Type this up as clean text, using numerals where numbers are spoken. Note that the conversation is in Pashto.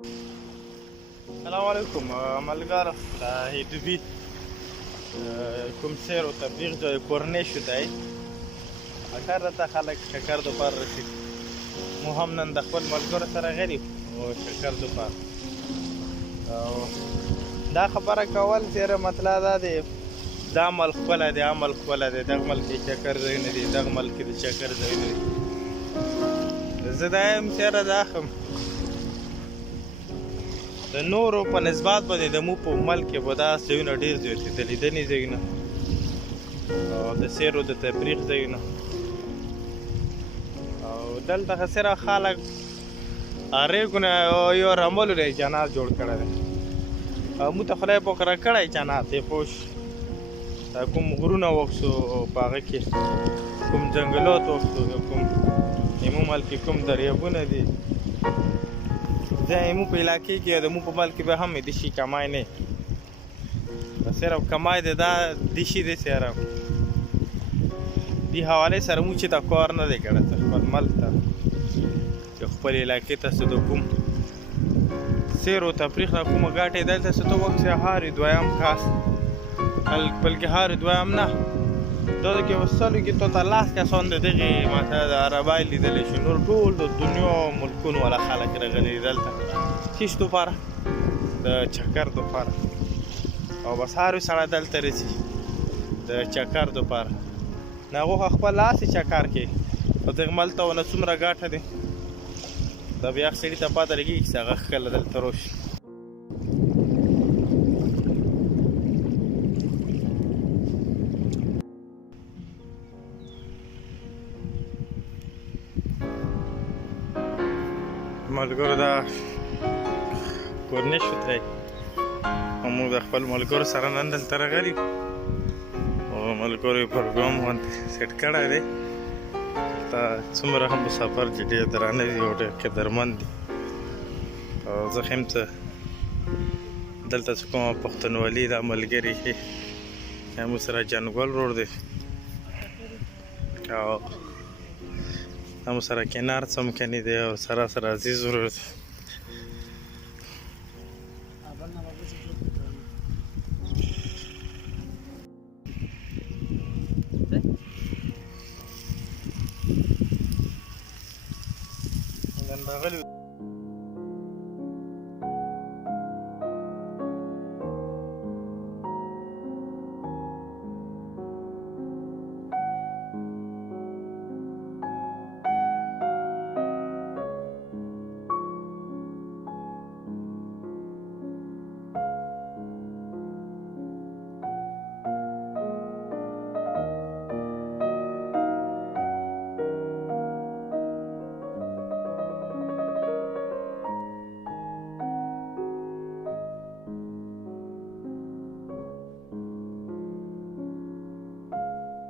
السلام علیکم ملګرو دا هیدوبي کوم سیر او تبلیغ جای کورنیش دی اکر ته خلک شکر دوپار رسید مو هم نن د خپل ملګرو سره غريب او شکر دوپار او دا خبره کول چیرې مطلب دا دی دا عمل خپله دی عمل خپله دی دغه ملک کې چکر ځایونه دي دغه ملک کې د چکر ځایونه دي زه دا یم چیرې دا خم د نورو په نسبت باندې د مو په ملک کې به دا ځایونه ډېر زیات دي د لیدنې ځایونه او د سیر او د تفریح ځایونه او دلته صرف خلک ریګونه یو رملو دی جنات جوړ کړی دی او موږ ته خدای پاک راکړی جنات دی پوه دا کوم غرونه وکسو په هغه کې کوم ځنګلات وکسو کوم زموږ ملک کې کوم دریابونه دي زموږ په علاقې کې د مو په ملک کې به هم دشي کمای نه صرف کمای دی دا دشي دی صرف دې حوالې سره مو چې دا کار نه دی کړی خپل ملک ته چې خپل علاقې ته څه د کوم سیر او تفریح نه کومه ګټې دلته څه ته وکړي هارې دویم کاس بلکې هارې دویم نه دا کې وسلو کې ته لاس کسان د دغې مثلا د عربای لیدلی شي نور ټول د دنیا ملکونو والا خلک راغلي دلته هېڅ دوپاره د چکر دوپاره او بس هر یو سړی دلته رسي د چکر دوپاره نه هغه خپل لاس چکر کې او دغه ملته ونه څومره ګټه دی دا بیا سړي ته پاته لګېږي چې هغه ښکله دلته راشي ملګرو دا کورنیش دی او موږ د خپل ملګرو سره نن دلته راغلي او ملګرو یې پروګرام باندې سیټ کړی دی دا څومره هم مسافر چې ډېر درانه دي او ډېر قدرمند دي او زه ښیم څه دلته چې کومه پښتونولي دا ملګري ښې موږ سره جانګل روډ دی او هم سره کنار څمکني دی او سره عزیز ورور دی